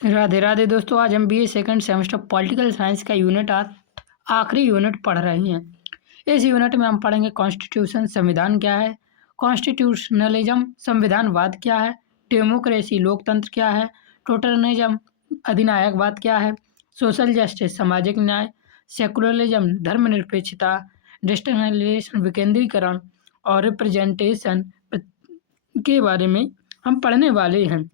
राधे राधे दोस्तों, आज हम BA second semester political science का यूनिट आखिरी यूनिट पढ़ रहे हैं। इस यूनिट में हम पढ़ेंगे कॉन्स्टिट्यूशन संविधान क्या है, कॉन्स्टिट्यूशनलिज्म संविधानवाद क्या है, डेमोक्रेसी लोकतंत्र क्या है, टोटलिटरिज्म अधिनायकवाद क्या है, सोशल जस्टिस सामाजिक न्याय, सेकुलरिज्म धर्मनिरपेक्षता, डिस्ट्रिक्शनलाइजेशन विकेंद्रीकरण और रिप्रेजेंटेशन के बारे में हम पढ़ने वाले हैं।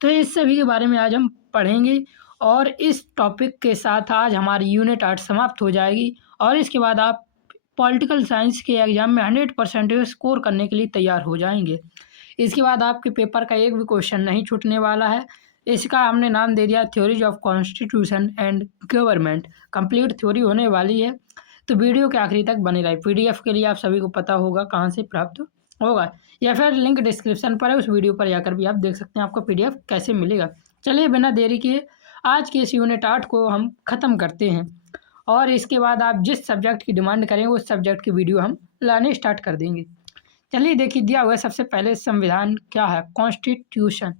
तो इस सभी के बारे में आज हम पढ़ेंगे और इस टॉपिक के साथ आज हमारी यूनिट 8 समाप्त हो जाएगी और इसके बाद आप पॉलिटिकल साइंस के एग्ज़ाम में 100% स्कोर करने के लिए तैयार हो जाएंगे। इसके बाद आपके पेपर का एक भी क्वेश्चन नहीं छूटने वाला है। इसका हमने नाम दे दिया theories of constitution and government. Complete theory होने वाली है, तो वीडियो के आखिरी तक बने रहे। पीडीएफ के लिए आप सभी को पता होगा कहाँ से प्राप्त होगा, या फिर लिंक डिस्क्रिप्शन पर है, उस वीडियो पर जाकर भी आप देख सकते हैं आपको पीडीएफ कैसे मिलेगा। चलिए बिना देरी किए आज के इस यूनिट 8 को हम ख़त्म करते हैं और इसके बाद आप जिस सब्जेक्ट की डिमांड करेंगे उस सब्जेक्ट की वीडियो हम लाने स्टार्ट कर देंगे। चलिए देखिए, दिया हुआ है सबसे पहले संविधान क्या है। कॉन्स्टिट्यूशन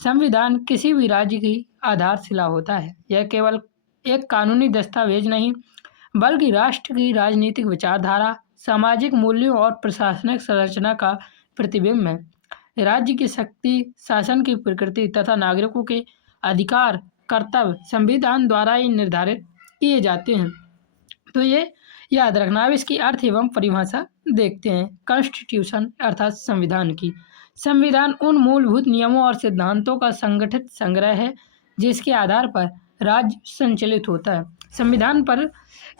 संविधान किसी भी राज्य की आधारशिला होता है। यह केवल एक कानूनी दस्तावेज नहीं बल्कि राष्ट्र की राजनीतिक विचारधारा, सामाजिक मूल्यों और प्रशासनिक संरचना का प्रतिबिंब है। राज्य की शक्ति, शासन की प्रकृति तथा नागरिकों के अधिकार कर्तव्य संविधान द्वारा ही निर्धारित किए जाते हैं। तो ये याद रखना। अब इसकी अर्थ एवं परिभाषा देखते हैं। कॉन्स्टिट्यूशन अर्थात संविधान की। संविधान उन मूलभूत नियमों और सिद्धांतों का संगठित संग्रह है जिसके आधार पर राज्य संचालित होता है। संविधान पर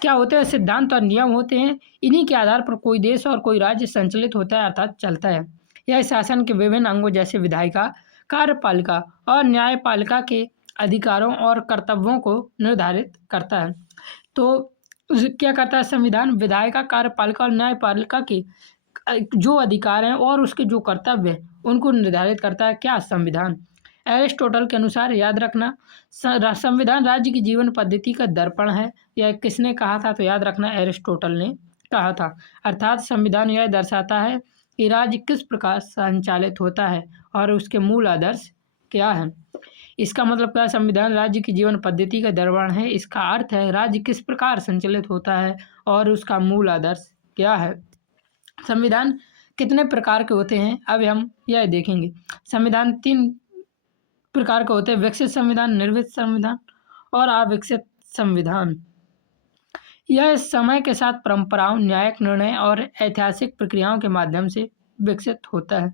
क्या होते हैं? सिद्धांत और नियम होते हैं। इन्हीं के आधार पर कोई देश और कोई राज्य संचालित होता है अर्थात चलता है। यह शासन के विभिन्न अंगों जैसे विधायिका, कार्यपालिका और न्यायपालिका के अधिकारों और कर्तव्यों को निर्धारित करता है। तो क्या करता है संविधान? विधायिका, कार्यपालिका और न्यायपालिका के जो अधिकार हैं और उसके जो कर्तव्य हैं उनको निर्धारित करता है क्या? संविधान। एरिस्टोटल के अनुसार याद रखना, संविधान राज्य की जीवन पद्धति का दर्पण है। यह किसने कहा था? तो याद रखना एरिस्टोटल ने कहा था। अर्थात संविधान यह दर्शाता है कि राज्य किस प्रकार संचालित होता है और उसके मूल आदर्श क्या है। इसका मतलब क्या? संविधान राज्य की जीवन पद्धति का दर्पण है। इसका अर्थ है राज्य किस प्रकार संचालित होता है और उसका मूल आदर्श क्या है। संविधान कितने प्रकार के होते हैं अब हम यह देखेंगे। संविधान 3 प्रकार के होते हैं: विकसित संविधान, निर्मित संविधान और अविकसित संविधान। यह समय के साथ परंपराओं, न्यायिक निर्णय और ऐतिहासिक प्रक्रियाओं के माध्यम से विकसित होता है।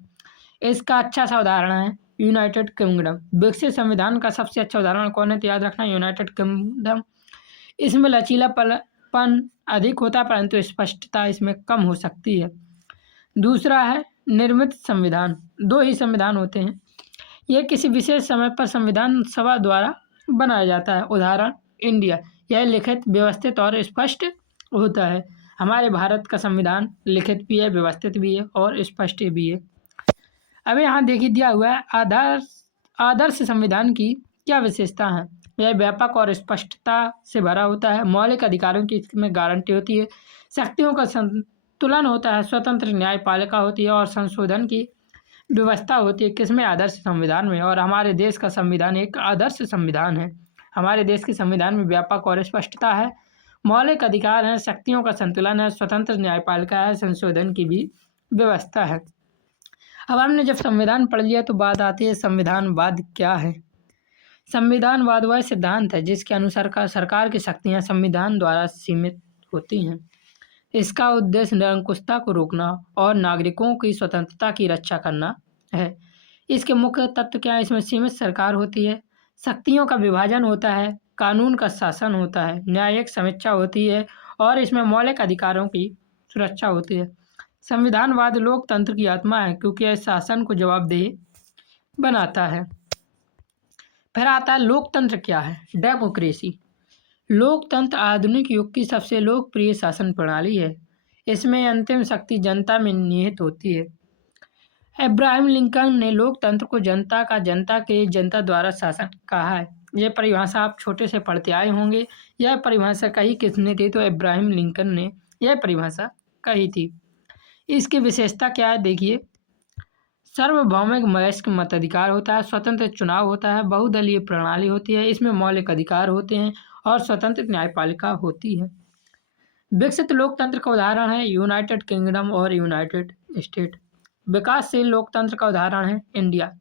इसका अच्छा सा उदाहरण है यूनाइटेड किंगडम। विकसित संविधान का सबसे अच्छा उदाहरण कौन है? तो याद रखना यूनाइटेड किंगडम। इसमें लचीलापन अधिक होता है परंतु स्पष्टता इसमें कम हो सकती है। दूसरा है निर्मित संविधान। 2 ही संविधान होते हैं। यह किसी विशेष समय पर संविधान सभा द्वारा बनाया जाता है। उदाहरण इंडिया। यह लिखित, व्यवस्थित और स्पष्ट होता है। हमारे भारत का संविधान लिखित भी है, व्यवस्थित भी है और स्पष्ट भी है। अब यहाँ देखिए दिया हुआ है आदर्श संविधान की क्या विशेषता है। यह व्यापक और स्पष्टता से भरा होता है। मौलिक अधिकारों की इसमें गारंटी होती है। शक्तियों का संतुलन होता है। स्वतंत्र न्यायपालिका होती है और संशोधन की व्यवस्था होती है। किसमें? आदर्श संविधान में। और हमारे देश का संविधान एक आदर्श संविधान है। हमारे देश के संविधान में व्यापक और स्पष्टता है, मौलिक अधिकार हैं, शक्तियों का संतुलन है, स्वतंत्र न्यायपालिका है, संशोधन की भी व्यवस्था है। अब हमने जब संविधान पढ़ लिया तो बात आती है संविधानवाद क्या है। संविधानवाद वह सिद्धांत है जिसके अनुसार सरकार की शक्तियाँ संविधान द्वारा सीमित होती हैं। इसका उद्देश्य निरंकुशता को रोकना और नागरिकों की स्वतंत्रता की रक्षा करना है। इसके मुख्य तत्व क्या है? इसमें सीमित सरकार होती है, शक्तियों का विभाजन होता है, कानून का शासन होता है, न्यायिक समीक्षा होती है और इसमें मौलिक अधिकारों की सुरक्षा होती है। संविधानवाद लोकतंत्र की आत्मा है क्योंकि यह शासन को जवाबदेह बनाता है। फिर आता है लोकतंत्र क्या है। डेमोक्रेसी। लोकतंत्र आधुनिक युग की सबसे लोकप्रिय शासन प्रणाली है। इसमें अंतिम शक्ति जनता में निहित होती है। अब्राहम लिंकन ने लोकतंत्र को जनता का, जनता के, जनता द्वारा शासन कहा है। यह परिभाषा आप छोटे से पढ़ते आए होंगे। यह परिभाषा कही किसने थी? तो अब्राहम लिंकन ने यह परिभाषा कही थी। इसकी विशेषता क्या है? देखिए, सार्वभौमिक वयस्क मताधिकार होता है, स्वतंत्र चुनाव होता है, बहुदलीय प्रणाली होती है, इसमें मौलिक अधिकार होते हैं और स्वतंत्र न्यायपालिका होती है। विकसित लोकतंत्र का उदाहरण है यूनाइटेड किंगडम और यूनाइटेड स्टेट। विकासशील लोकतंत्र का उदाहरण है इंडिया।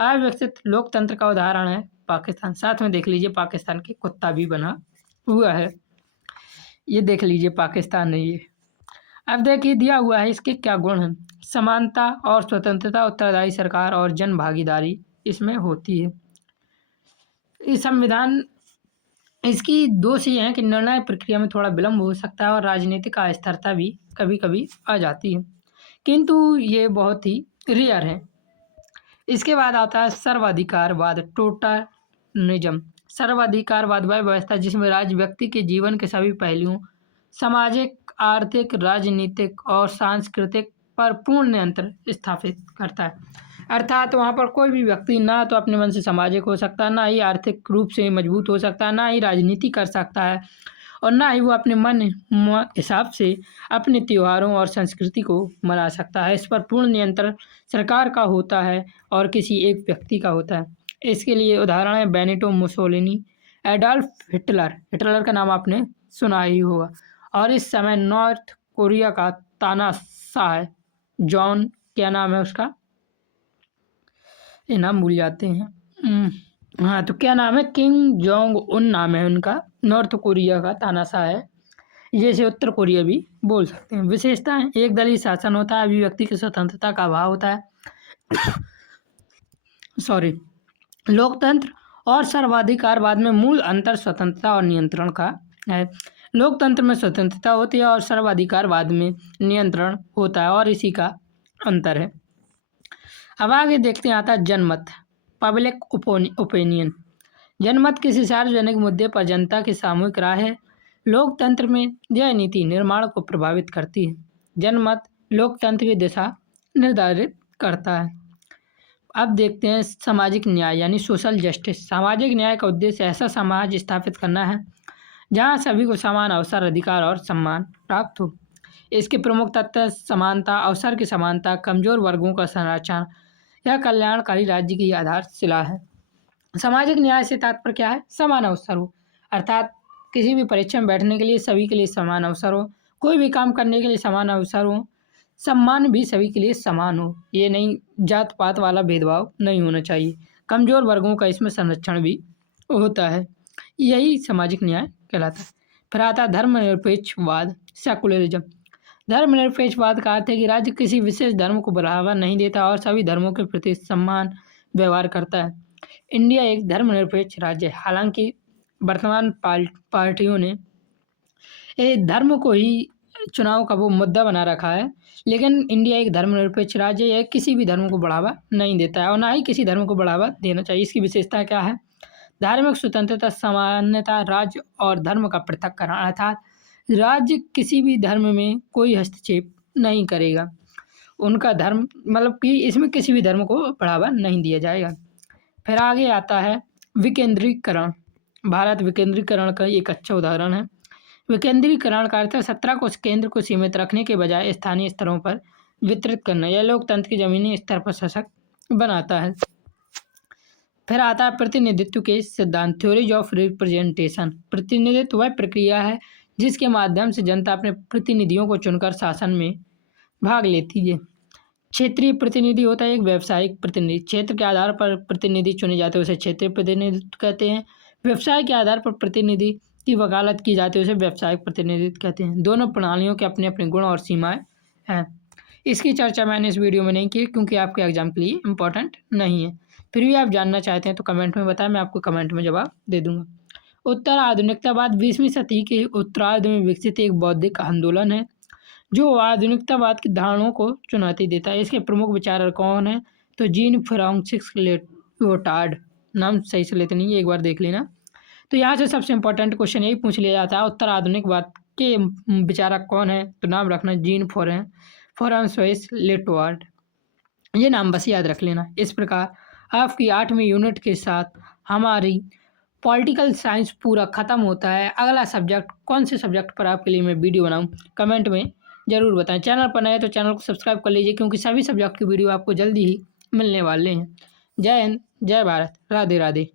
अविकसित लोकतंत्र का उदाहरण है पाकिस्तान। साथ में देख लीजिए पाकिस्तान के कुत्ता भी बना हुआ है, ये देख लीजिए पाकिस्तान है ये। अब देखिए दिया हुआ है इसके क्या गुण हैं। समानता और स्वतंत्रता, उत्तरदायी सरकार और जन भागीदारी इसमें होती है। इस संविधान इसकी दोष ये हैं कि निर्णय प्रक्रिया में थोड़ा विलम्ब हो सकता है और राजनीतिक अस्थिरता भी कभी कभी आ जाती है, किंतु ये बहुत ही रेयर है। इसके बाद आता है सर्वाधिकारवाद, टोटलिज्म। सर्वाधिकारवाद वह व्यवस्था जिसमें राज्य व्यक्ति के जीवन के सभी पहलुओं, सामाजिक, आर्थिक, राजनीतिक और सांस्कृतिक पर पूर्ण नियंत्रण स्थापित करता है। अर्थात वहाँ पर कोई भी व्यक्ति ना तो अपने मन से सामाजिक हो सकता है, ना ही आर्थिक रूप से मजबूत हो सकता है, ना ही राजनीति कर सकता है और ना ही वो अपने मन हिसाब से अपने त्योहारों और संस्कृति को मना सकता है। इस पर पूर्ण नियंत्रण सरकार का होता है और किसी एक व्यक्ति का होता है। इसके लिए उदाहरण है Benito Mussolini, Adolf Hitler, Hitler का नाम आपने सुना ही होगा, और इस समय नॉर्थ कोरिया का तानाशाह जॉन, क्या नाम है उसका, ये नाम भूल जाते हैं, हाँ तो क्या नाम है, किम जोंग उन नाम है उनका, नॉर्थ कोरिया का तानाशाह है, जैसे उत्तर कोरिया भी बोल सकते हैं। विशेषताएं, एक दलीय शासन होता है, अभिव्यक्ति की स्वतंत्रता का अभाव होता है सॉरी। लोकतंत्र और सर्वाधिकारवाद में मूल अंतर स्वतंत्रता और नियंत्रण का है। लोकतंत्र में स्वतंत्रता होती है और सर्वाधिकारवाद में नियंत्रण होता है, और इसी का अंतर है। अब आगे देखते हैं आता है जनमत, पब्लिक ओपिनियन। जनमत किसी सार्वजनिक मुद्दे पर जनता की सामूहिक राय है। लोकतंत्र में यह नीति निर्माण को प्रभावित करती है। जनमत लोकतंत्र की दिशा निर्धारित करता है। अब देखते हैं सामाजिक न्याय यानी सोशल जस्टिस। सामाजिक न्याय का उद्देश्य ऐसा समाज स्थापित करना है जहां सभी को समान अवसर, अधिकार और सम्मान प्राप्त हो। इसके प्रमुख तत्व समानता, अवसर की समानता, कमजोर वर्गों का संरक्षण, यह कल्याणकारी राज्य की आधारशिला है। सामाजिक न्याय से तात्पर्य क्या है, समान अवसर हो, अर्थात किसी भी परीक्षा में बैठने के लिए सभी के लिए समान अवसर हो, कोई भी काम करने के लिए समान अवसर हो, सम्मान भी सभी के लिए समान हो, ये नहीं जात पात वाला भेदभाव नहीं होना चाहिए। कमजोर वर्गों का इसमें संरक्षण भी होता है, यही सामाजिक न्याय कहलाता है। फिर आता है धर्मनिरपेक्षवाद, सेकुलरिज्म। धर्मनिरपेक्षवाद का अर्थ है कि राज्य किसी विशेष धर्म को बढ़ावा नहीं देता और सभी धर्मों के प्रति सम्मान व्यवहार करता है। इंडिया एक धर्मनिरपेक्ष राज्य है, हालांकि वर्तमान पार्टियों ने धर्म को ही चुनाव का वो मुद्दा बना रखा है, लेकिन इंडिया एक धर्मनिरपेक्ष राज्य है, किसी भी धर्म को बढ़ावा नहीं देता है और ना ही किसी धर्म को बढ़ावा देना चाहिए। इसकी विशेषता क्या है, धार्मिक स्वतंत्रता, समानता, राज्य और धर्म का पृथक्करण, अर्थात राज्य किसी भी धर्म में कोई हस्तक्षेप नहीं करेगा, उनका धर्म मतलब कि इसमें किसी भी धर्म को बढ़ावा नहीं दिया जाएगा। फिर आगे आता है विकेंद्रीकरण। भारत विकेंद्रीकरण का एक अच्छा उदाहरण है। विकेंद्रीकरण का अर्थ है सत्ता को केंद्र को सीमित रखने के बजाय स्थानीय स्तरों पर वितरित करना। यह लोकतंत्र की जमीनी स्तर पर सशक्त बनाता है। फिर आता है प्रतिनिधित्व के सिद्धांत, थ्योरीज ऑफ रिप्रेजेंटेशन। प्रतिनिधित्व वह प्रक्रिया है जिसके माध्यम से जनता अपने प्रतिनिधियों को चुनकर शासन में भाग लेती है। क्षेत्रीय प्रतिनिधि होता है एक व्यावसायिक प्रतिनिधि, क्षेत्र के आधार पर प्रतिनिधि चुने जाते हैं उसे क्षेत्रीय प्रतिनिधित्व कहते हैं। व्यवसाय के आधार पर प्रतिनिधि की वकालत की जाती है उसे व्यावसायिक प्रतिनिधित्व कहते हैं। दोनों प्रणालियों के अपने अपने गुण और सीमाएं हैं। इसकी चर्चा मैंने इस वीडियो में नहीं की क्योंकि आपके एग्जाम के लिए इम्पोर्टेंट नहीं है। फिर भी आप जानना चाहते हैं तो कमेंट में बताएं, मैं आपको कमेंट में जवाब दे दूंगा। उत्तर आधुनिकतावाद 20वीं सदी के उत्तरार्ध में विकसित एक बौद्धिक आंदोलन है जो आधुनिकतावाद की धारणाओं को चुनौती देता है। इसके प्रमुख विचारक कौन है, तो जीन फ्रांसिस लियोटार्ड, नाम सही से लेते नहीं, एक बार देख लेना। तो यहाँ से सबसे इंपॉर्टेंट क्वेश्चन यही पूछ लिया जाता है, उत्तर आधुनिकवाद के विचारक कौन है, तो नाम रखना जीन फ्रांसिस लियोटार्ड, ये नाम बस याद रख लेना। इस प्रकार आपकी 8वीं यूनिट के साथ हमारी पॉलिटिकल साइंस पूरा ख़त्म होता है। अगला सब्जेक्ट कौन से सब्जेक्ट पर आपके लिए मैं वीडियो बनाऊं कमेंट में ज़रूर बताएं। चैनल पर नए तो चैनल को सब्सक्राइब कर लीजिए क्योंकि सभी सब्जेक्ट की वीडियो आपको जल्दी ही मिलने वाले हैं। जय हिंद, जय भारत, राधे राधे।